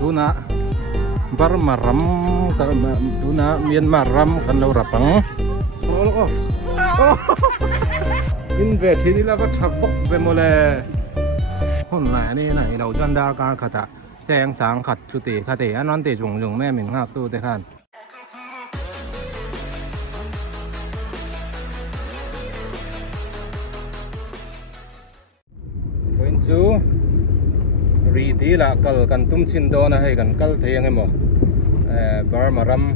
tuna Burma ram tuna Myanmar ram kan lo rapang in về thì đi là bắt chập bốc về một lệ hôm nay này đầu chân đa ca khát à sáng sáng khát chú tì khát tì ăn tì dùng dùng mẹ mình ngạc tu tê khan quên chú ri tí là cal cần tum chin đôn hay cần cal thấy anh em mo Burma ram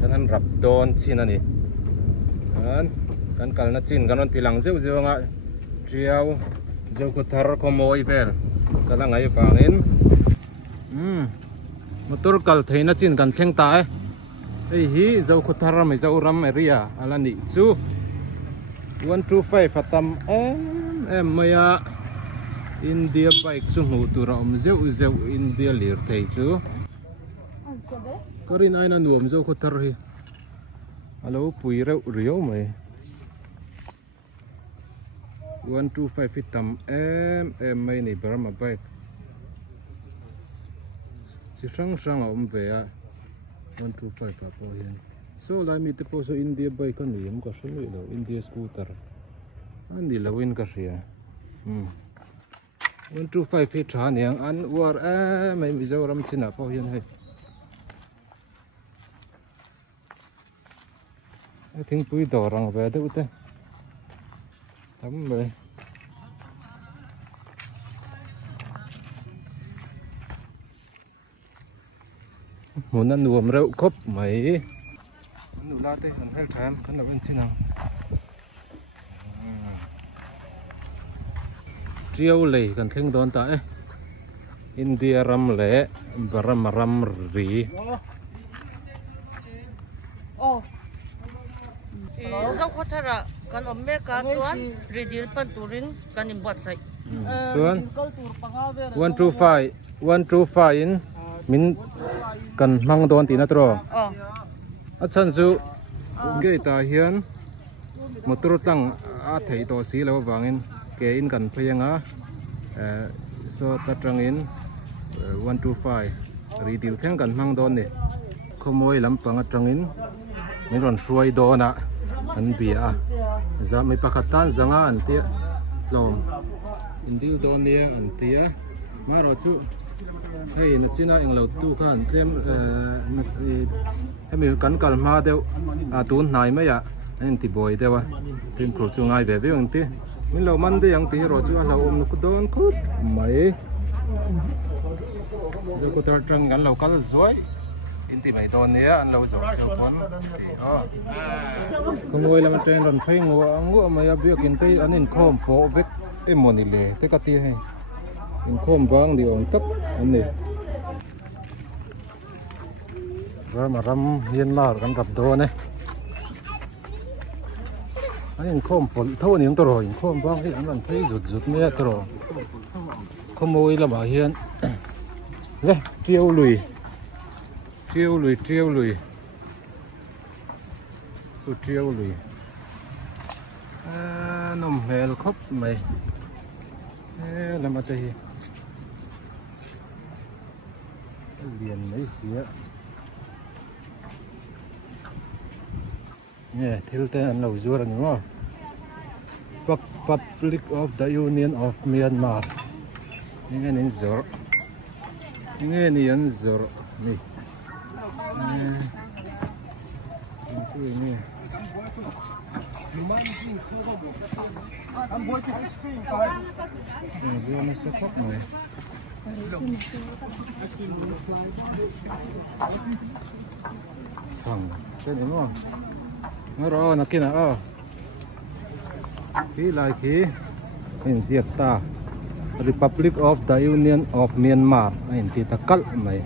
kan han rap đôn chin anh kan kal na chin ganon tilang zeu zeu nga triao zeu ko thar ko moi vel kala ngai pangin motor kal theina chin kan thleng ta ei hi zeu ko thar mai zeu ram area alani chu 125 fatam em maya India bike chu mu tu ram zeu zeu India lir thei chu karin aina nuam zeu ko thar hi alo pui reu riau mai 125 feet tam em mai ni Burma bike si sang om ve a 125 fa po hian so lai mi te po so India bike kan ni em ka shelu lo India scooter ani lawin ka ria 125 feet tha niang an war mai mi zoram china po hian hai I think pui do rang ve de ute tắm về muốn ăn nuông rượu cốc mấy nụ la tê hình hết thèm cái nào bên trên nào triều lì cần khen đón tại India ram lệ Burma ram rì dâu khoát ra kan om me ka chuan redeal pan turin kan im bat sai chuan 125 in min kan mang don ti na tro a chan chu ge ta hian motor tlang a thei to si lo wangin ke in kan phenga so ta tang in 125 redeal theng kan mang don ni khomoi lampang atang in min ron suai do na an bia za mai pakatan zanga an tia tlom indil don nia an tia maro chu hei na china englo tu khan tlem hemi kan kal ma deu a tun nai mai ya an ti boy dewa tim khru chu ngai ve ve ang ti min lo man de ang ti ro chu lo om ku don ku mai zo ko tar tang gan lo kal zoi inti mai don nia an lo zo chu thon ko ngoi lam train ron phai ngu mai a biak in te anin khom po vek emoni le te ka ti hai in khom bang di ong tak an ni Burma ram Myanmar kan rap do ne anin khom pol tho ni ang to ro in khom bang hi an ran phai zut zut me to ro khomoi la ma hian le triêu lùi triêu lùi triêu lùi nôm hel khóc mày làm gì đây liền mấy xía nè thiếu tên anh lâu rồi đúng không Republic of the Union of Myanmar nghe nên rồi nghe nên rồi nè Thằng cái này đúng không? Nó rồi nó kia nào khí lại khí hình diệt ta Republic of the Union of Myanmar anh thì ta cắt mày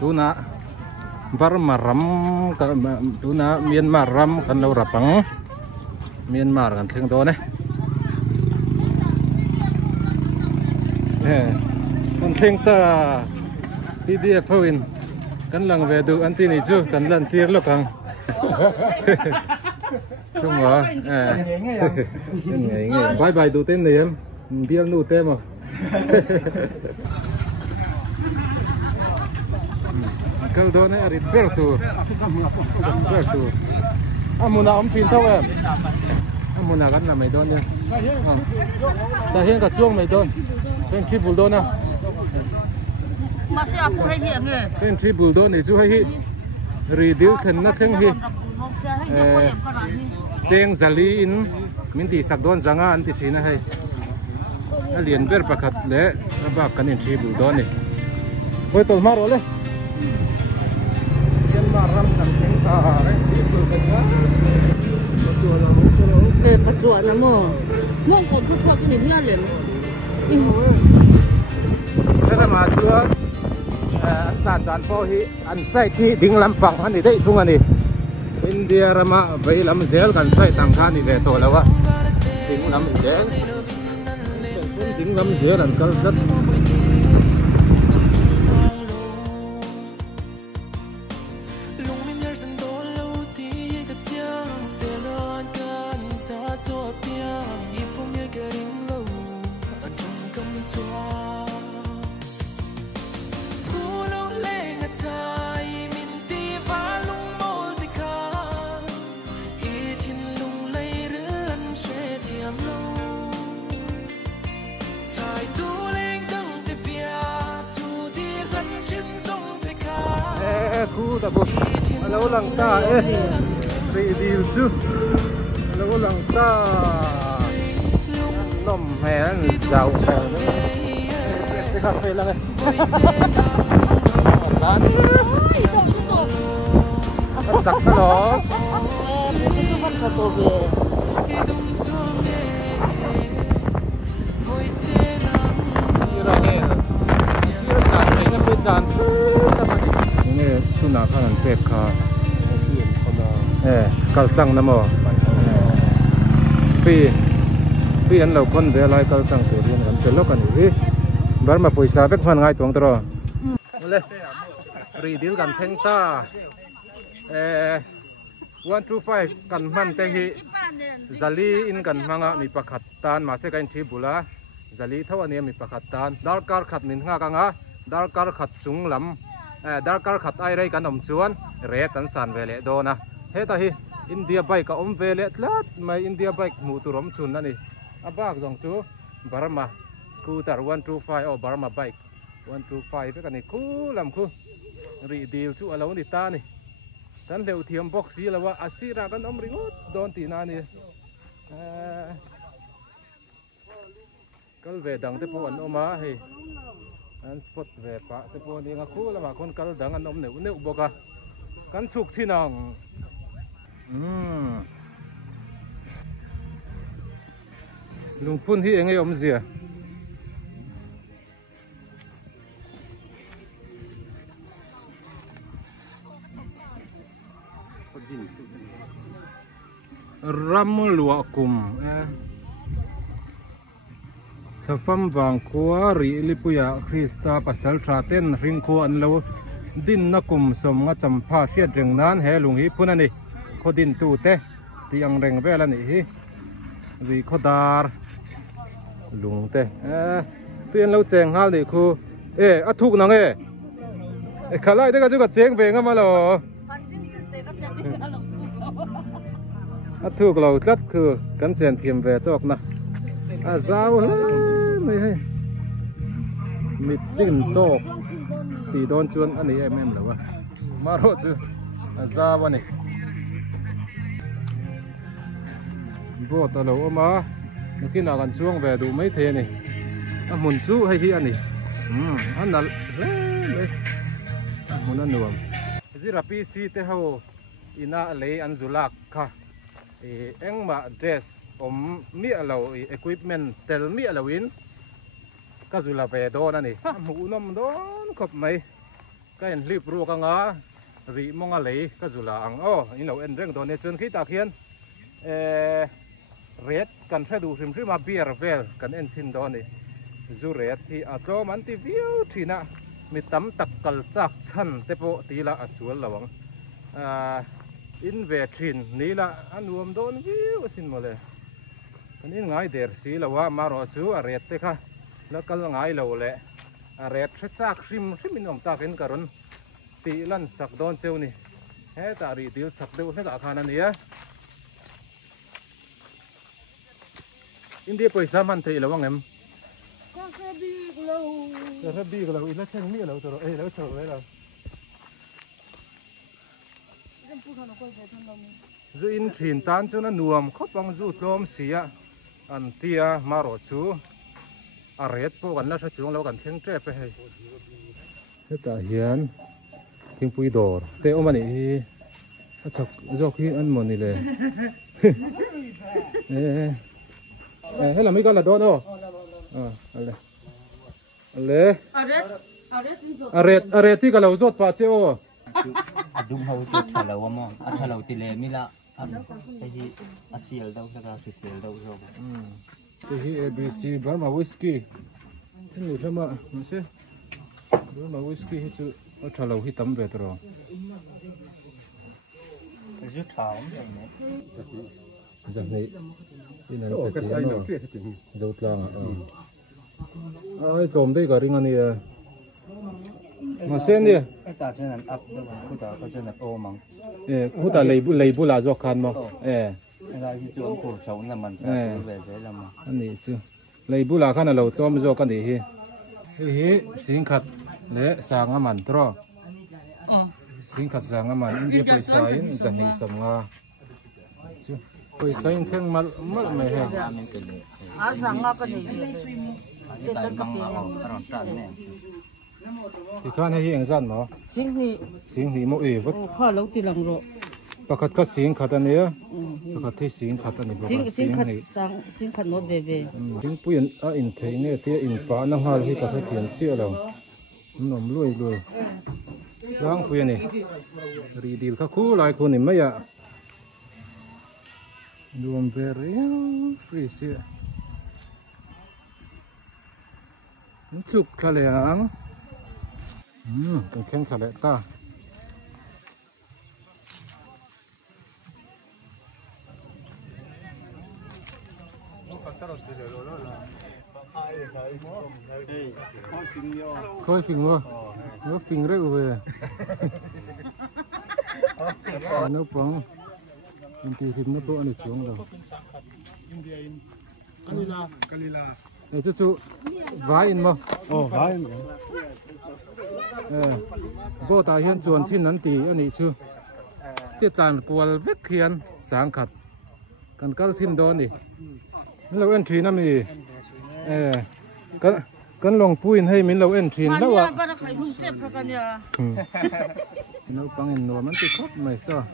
tuna Burma ram tuna Myanmar ram kan lo rapang Myanmar kan theng do ne kan theng ta PDF in kan lang ve du anti ni chu kan lan tir lo kang không hả bye bye du tên này em biếng nu tên mà kal do ne arit ber tur ber tur amuna pin thau em amuna kan la mai don ne ta hian ka chuang mai don pen chi bul don na mà sẽ aku hay hiện nghe pen chi bul don ni chu hai hi ri dil khen na theng hi cheng zali in min ti sak don zanga an ti thina hai a lian ber pakhat le ba kan in chi bul don ni hoi tol mar ole ken ma ram kan theng ta re chi bul kan ga để bắt chuột nè mò ngon còn thu chuột cái này nghe liền thế là mà chưa anh sản toàn po hi anh sai thi đinh làm bằng anh đấy thung anh đi India rama vậy làm dễ cần sai tăng khan đi về tổ là wa đinh làm dễ đinh làm dễ là cần rất khu ta bố lâu lăng ta review chứ lâu lăng ta nôm hè giàu hè cái cà phê lăng chắc nó đóนี่สุนัขขันเป็ดขากัลสังน้ำมันปีอันเราคนเดียวไรกัลสังเสียเรียนกันเป็นโลกันอยู่บาร์มาปุยซาเป็กฟันง่ายตรงตัวเลยรีดิลกันเซนต้า125กันมันเตหิจัลลีอินกันมังมีประคัตตานมาเสกันที่บุระจัลลีเท่านี้มีประคัตตานดาร์การขัดมินง่ากังดาร์การขัดสูงลำดาร์การขัดไอไรกันอมชวนเรตันสันเวเลโดนะเฮตาฮิอินเดียไบกับอมเวเลตลัดไม่อินเดียไบมูตุรมชุนนั่นนี่อาบ้าจงจูบาร์มาสกูตเตอร์125โอบาร์มาไบค์125เป็นกันนี่คู่ลำคู่รีดิลจูอะไรวันนี้ตานี่ท่านเดียวเทียมบ็อกซี่แล้วว่าอาศิรากันอมริงดโดนตีนานี่ก็เวดังที่พวนออกมาให้อันสปอตเวปะที่พวกนี้ก็คู่แล้วมาคนก็ดังอันอมเหนียวบอกกันสุกชินังลุงพุ่นที่เองไอ้อมเสียรำลัวกุมสฟัมวังคัวรีลิปุยาคริสตาปัสสลทราเต้นริงคัวอันเลวดินนักกุมสมงจำพาเชียดเริงนั้นเฮลุงฮิพุนันนี่ขดินตูเตที่ยังเริงเวลันนี่ฮิวีขดาร์ลุงเตเตียนเราแจงฮัลนี่คูอะทุกนังขลายได้ก็จะกัดแจงเบงมาหรอทุกเราจัดคือกันเสียนเพียมเวตอกนะสาวไม่ให้มิดจิ้นโตกตีโดนชวนอันนี้หรือวะมาโรจูสาวนี่โบตเราออกมาเมื่อกี้นากันช่วงเวดูไม่เทนี่หมุนจู้ให้ที่อันนี้อันนั้นเลยหมุนอันนวมจิราปีซีเตเขาอินาเลยอันจุลักค่ะเอ็งมาเดรสมีอะไรอุปกรณ์เตลมีอะไรวินก็จุลาเวโดนั่นนี่หมูน้ำโดนขบไหมก็เห็นรีบรู้กันรีมองอะไรก็จุลาอังอินเอาเอ็นเรื่องตัวนี้จนคิดตาเขียนเรดกันแค่ดูริมมาเบียร์เวลกันเอ็นชินโดนี่จูเรดที่อัตโตมันที่วิวที่น่ะมีตั้มตักกลจักชันเตโปตีละอสูรละวังอินเวทินนี่ละอันรวมโดนวิวสินหมดเลยอันนี้ง่ายเดือดสีละว่ามารอจูเรดเตค่ะแล้วก็ง่ายเราเลย red rất chắc rim in ông ta khen karon ti lan sak don cheu ni he ta ri til sak deu he ka khana ni a India paisa man thei lawang em ka bi lo ila chen mi lo to lo cho lo zu in thin tan chu na nuam khop bang zu tlom sia an tia maro chu a ret po kan la tha chung lo kan theng tre pe hei heta hian thing pui dor te omani a chak jok hi an moni le hela mi ka la don o ale aret ti ka lo zot pa che o đúng hầu chút thở lâu mà thở lâu tỷ lệ mi là cái gì asiel đâu cái gì asiel đâu rồi cái gì ABC Burma whisky cái gì thế mà nó sẽ Burma whisky hết chứ thở lâu hết tấm về rồi cái chút thở vậy nè giặc này cái này cái tiếng nó dâu lang ai trộm đây cả riêng anh này mà xem đi cái ta trên là ấp đâu cái ta có trên là ô măng khu ta lấy bu là do khăn mà cái này thì chỗ cổ cháu là mình về đấy là mà anh này chứ lấy bu là khăn là lâu tôm do cái gì hi xin khát lẽ sang ngắm ăn trò xin khát sang ngắm ăn India paisa in dân này sầm nga chứ paisa in theng mal mày hè sang nga pa ni cái tay măng là ở tròn này thì con này hiện dân mà xin thì mỗi vật kho lâu ti lang ro bác khát xin khát anh ấy bác khát thấy xin khát anh ấy xin khát nó về xin bùi in thấy này thì in phá năng hal thì có thể tiền chia đâu nằm lui giang bùi này đi đi các khu lại khu này mấy ạ đuông về riêng free chia chụp khá lẹng cái khen khá lẹ ta khơi phình luôn nó phình rất về nó bóng thì nó to này xuống rồi Kalila này chú vái in mà vái in bộ tài hiện chuẩn xin nắn tì anh ấy chú tiết tàn qual vết khiên sáng khát cần cá xin đó đi lâu entry năm gì cần lòng puin hay mình lâu entry đâu ạ nó bằng hình nồi mình tự khóc mày sao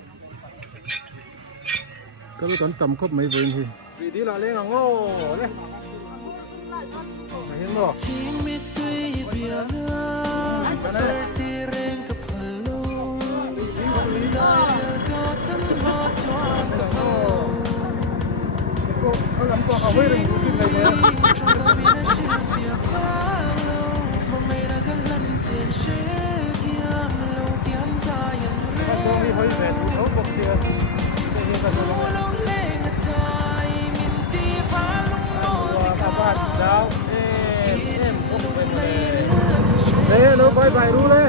cái lúc còn tầm khóc mấy vườn thì vì đi là lên là ngô đấy mày hiểu khôngเขาลำตัวเขาไม่ได้รู้กินอะไรเนี่ยตัวนี้เขาอยู่แบบเขาปกติดาวเราไปรู้เลย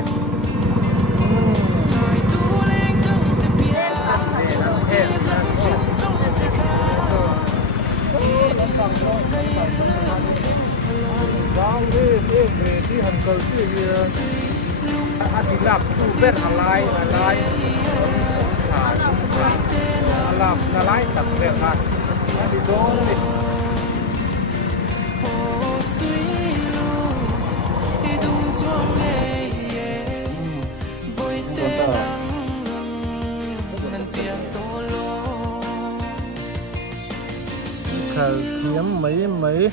ดาวที่หันเกลือที่อาทิตย์หลับตู้เป็นอะไรขาดหลับอะไรตัดเรื่องขาดอาทิตย์โดนนี่khờ kiếm mấy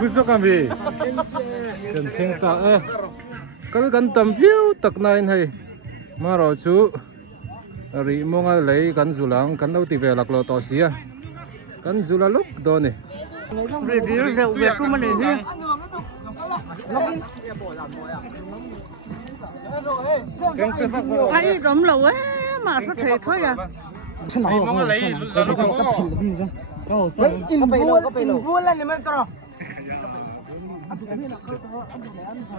cứ số cam gì cần thêm tạ cái gần tầm phiếu tật này này mà rồi chú rì mong lấy gần dù lăng gần đâu thì về lạc lò tỏ xía gần dù là lúc đó này review rượu về của mình này ai đóng lẩu á mà có thể thôi à mong lấy in buôn lên mà tao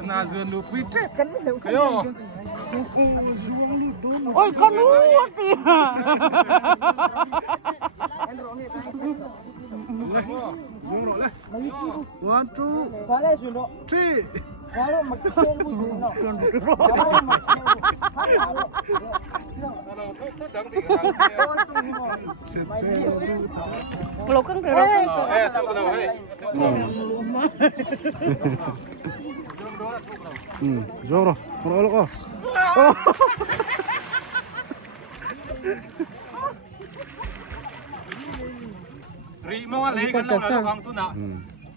na zuen lu pui tre yo ôi con nuốt đi one two three lục cưng từ đâu rồi rồi rồi rồi ri mo nga lấy gần lâu là vang tu na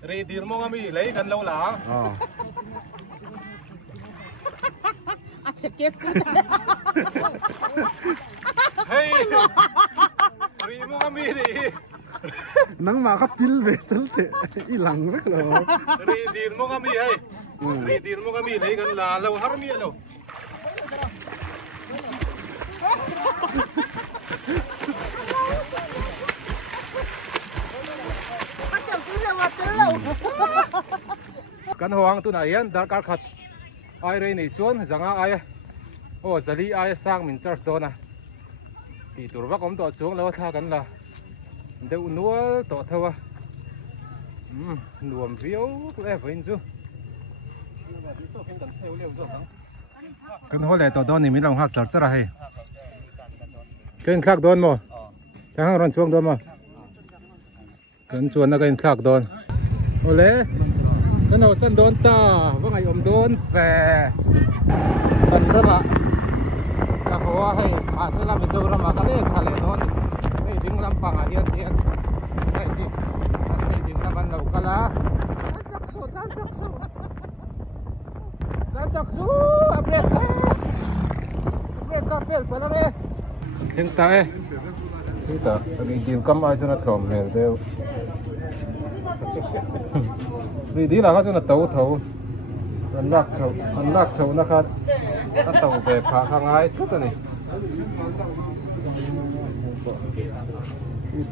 ri dir mo nga mi lấy gần lâu là hey ri mo nga mi đi nắng mà khắp pil về tới thế ilang rất là ri dir mo nga mi hey ri dir mo nga mi lấy gần là lâu har mi lâu kan hoang tu na hian dar kar khat ai rei nei chuan zanga ai o zali ai sang min church dona ti tur vak om to chuang lo tha kan la deuh nual to thawa nuam viau le vein chu kan hole to don ni mi long hak char chara he ken khak don mo tang ron chuang don mo kan chuan na kan khak don ole kan ho san don ta wa ngai om don fe kan rama ka hoa hai a se lam zo rama ka le khale don nei ding lam pang a hian hian sai ti kan nei ding lam an lo kala chak su a brek ka fel pa la le thing ta e ti ta abi din kam ai chuna thom hel deu vì đi là các chỗ tàu thầu anh lắc sầu nó khác các tàu về phá hàng ai chút rồi này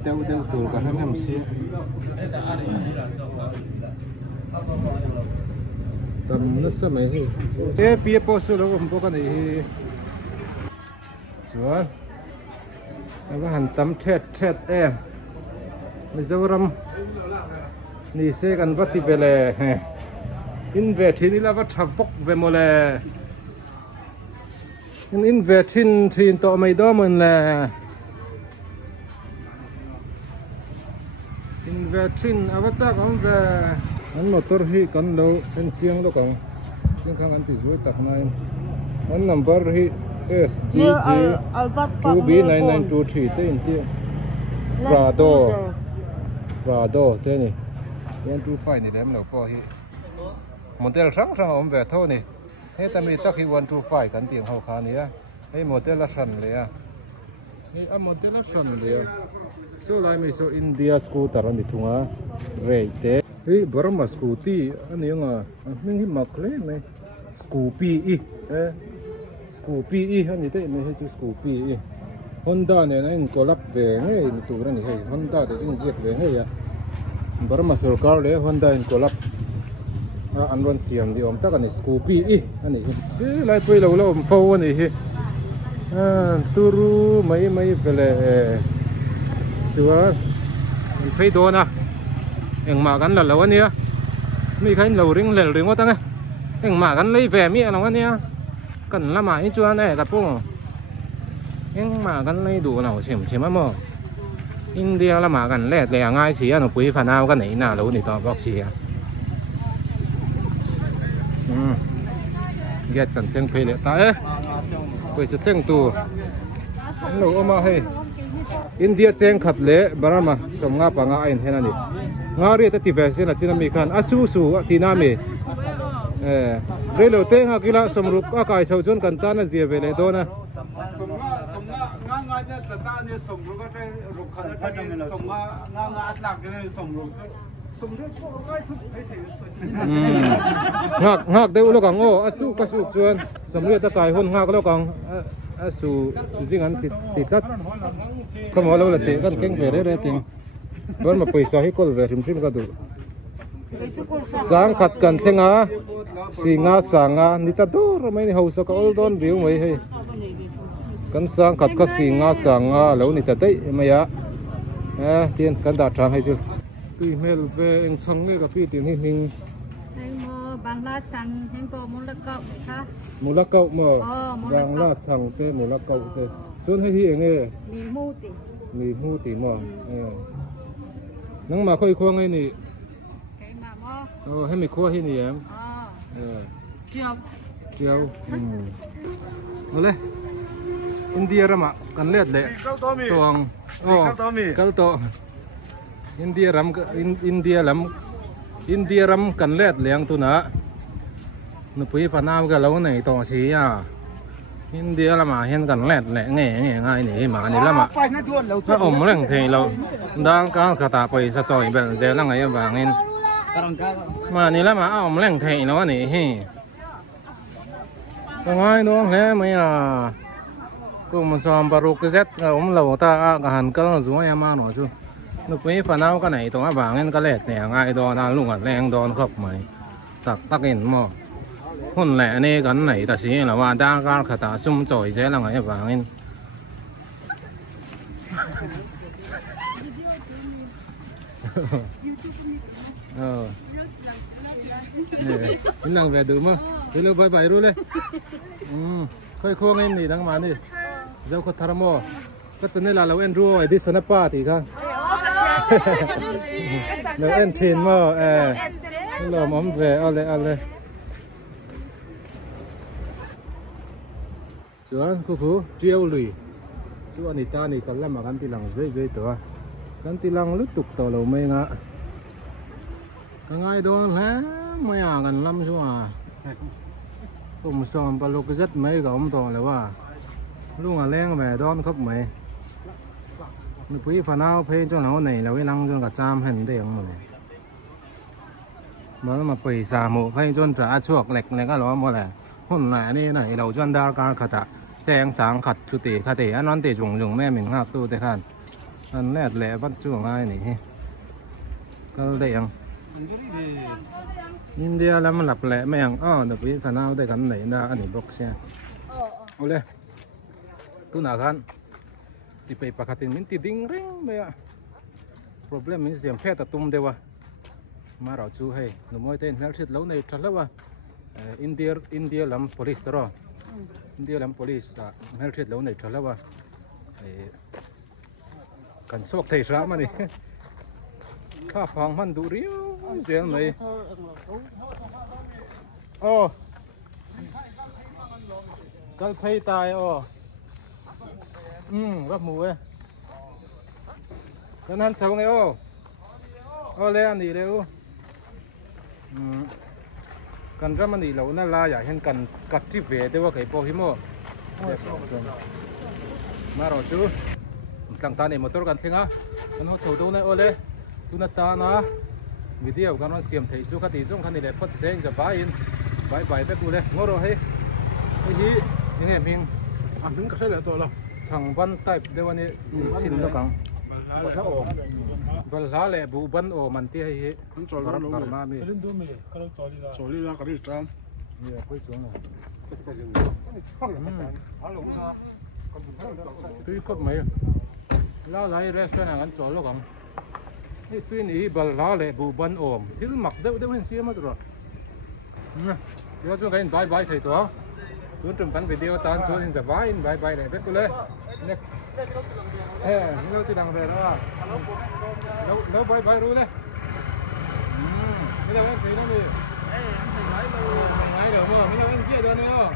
đeo tủ cả hem xí tầm nó sẽ mấy hi cái bia bò sữa nó cũng có cái này rồi nó hành tắm thét em bây giờ làm ni se kan vati bele in ve thin ila va thapok ve mole in ve thin to mai do mon la in ve thin ava cha kam ve an motor hi kan lo en chiang lo kang chiang khang an ti zoi tak nai an number hi SGG 2B9923 te in ti Prado thế này yan tu fai ni dem lo po hi model sang om ve tho ni he ta mi tak hi 125 kan tiang ho kha ni a he model la san le a he a model la san le a so lai mi so India scooter ani thunga rei te hi Burma scooty ani nga ning hi makle me Scoopy i ani te me he chu Scoopy i Honda ne na in collab ve nge ni tu ra ni he Honda de in jek ve nge ya Burma Sarkar le Honda in collab an ron siam di om tak ani Scoopy i ani hi lai poi lo om fo ani hi turu mai vele chuwa phei do na eng ma kan la lo ania mi khain lo ring lel ring otang eng ma kan lei ve mi lo ania kan la mai chuan e ka pung eng ma kan lei du nào chim mo India là mà gần lẹ lẹ ngay xí nó quý phần nào cái này nào lâu thì to bóc xí à ghét cần xem phê lệ ta ấy quý sự xem tù lâu ôm hay India xem khát lệ bara mà sống ngã bằng ngã anh thế này ngã riết thì về xem là chỉ là mình khăn asu thì nam mi đây lâu tên ha kia là sống rụp các cái sầu chôn cần ta là gì về lệ đó nè ngạc đều lúc càng ô asu kasu chuan sầm liệt ta cài hôn ngạc lúc càng asu riêng anh thịt lát không có lâu là tiền con keng về đấy tiền Don ma paisa hi kol ve rim ka du sang khat kan thenga singa sanga nita dor mai ni hausa ka ol don view mai he kan sang khat ka singa sanga lo nita dei maya tiên kan da thang hai chu tui mel ve eng chang nge ka pi tin hi ning bang la chang hen ko mulakau ha mulakau mo bang la chang te mulakau te chon hai hi eng e ni mu ti mo nang ma khoi khuang ai ni hay mày khua hay gì em chiều lên India ra mà cần lết lệ tuồng câu to India lắm cần lết liền tu nữa nó bây Việt Nam cái lâu này to xí à India là mà hiện cần lết lệ nghe ngay này mà này là mà nó ổn lắm thì lâu đang có cả ta bây giờ chơi bên giờ là ngày vàng nên màนี่ละมาเอาแรงไทยแล้วนี่เฮ้ก็ง่ายน้องแล้ไม่ก็มันซ้อมปารุกเซ็ตก็เราตาก็หันก็ต้องสู้ยามาหน่อยจูนึกไปฝันเอาก็ไหนตรงอ่ะบางเงินก็แหลกเนี่ยง่ายดอนลุงอ่ะแรงดอนครบไหมตักเห็นมั้งคนแหล่นี่กันไหนแต่สิเราว่าด้านการขัดซุ่มจ่อยเจ๊ละไงบางเงินนั่งvề được mà, bây giờ bye rồi đấy, khơi khoang em này đang mà đi, giao khát thầm mò, cái chân này là lâu em rồi, đi sân pa thì sao, lâu em thìn mò, lâu mắm về, ale, chú anh cô treo lùi, chú anh ta này cần làm mà ăn tilang dễตัวăn tilang lúc tục tàu lâu mấy ngã. Ngay đó là mấy gần năm chú à cũng xòm và lục rất mấy cái ông to làว่าlúc mà lên về đón khóc mấy quý phần nào phê cho nó này là cái năng cho cả trăm hình tiền mà quỳ xà mù phê cho trả chuộc lệch này cái đó mà là hôm nay này đầu chân đa ca khát à xem sáng khát chú tỷ khát tỷ ăn non tỷ dùng mẹ mình học tu để khăn ăn lẹt lẹ bắt chú ngay này cái đây ăn India là mình lặp lại mấy ăn được biết phần nào để gắn này ra anh bóc xe ô lê tu nào gan si pe pakatin minti ding ring bây problem mình xem phép tum đây wa mà rồi chú hay nó mới tên nó xịt lâu này thật lâu à India làm police đó India làm police nó xịt lâu này thật lâu à cần sốc thầy sao mà điข้าฟังมันดูเรียวเสียงไหมกัลเพย์ตายรับหมูกันนั้นสาวไงเลยอันนี้เร็วกันรับมันนี่เราน่าลาอยากเห็นกันกัดที่เวทได้ว่าไข่โปฮิโมมารอจูต่างตาเนี่ยมอเตอร์กันเสียงกันเขาโชว์ดูนะเลยtu na ta na video kan on siam thei chu khati chung khani le phot seng ja bai pe ku le ngoro he hi nge ming min ka sele to lo chang ban type de wani sin lo kang bal la le bu ban o man ti he kan chol bar ma mi selin du mi kan choli la ka ri tram ye koi chung na tu ko mai la lai restaurant kan chol lo kang tuy này bal lá lệ bù bắn ôm thiếu mặc đâu hình xí mất rồi giờ chúng cái bye thầy tổ chúng trồng bắn video tan cho nên giờ bye này biết tôi lên lâu thì đằng về đó lâu bye rồi đấy bây giờ em thấy nó đi ngay được mà bây giờ em chia được nữa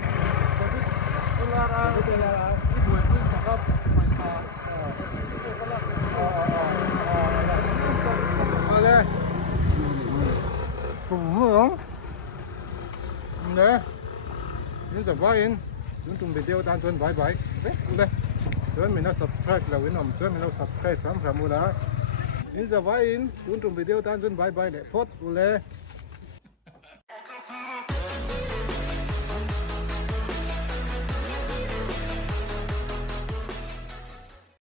cùng không? Nè, những giờ vay chúng tôi video tan tuần bye đấy, đây, tuần mình đã subscribe là cái nòng tuần mình đã subscribe sớm rồi mua đó, những giờ vay chúng tôi video tan tuần bye để post,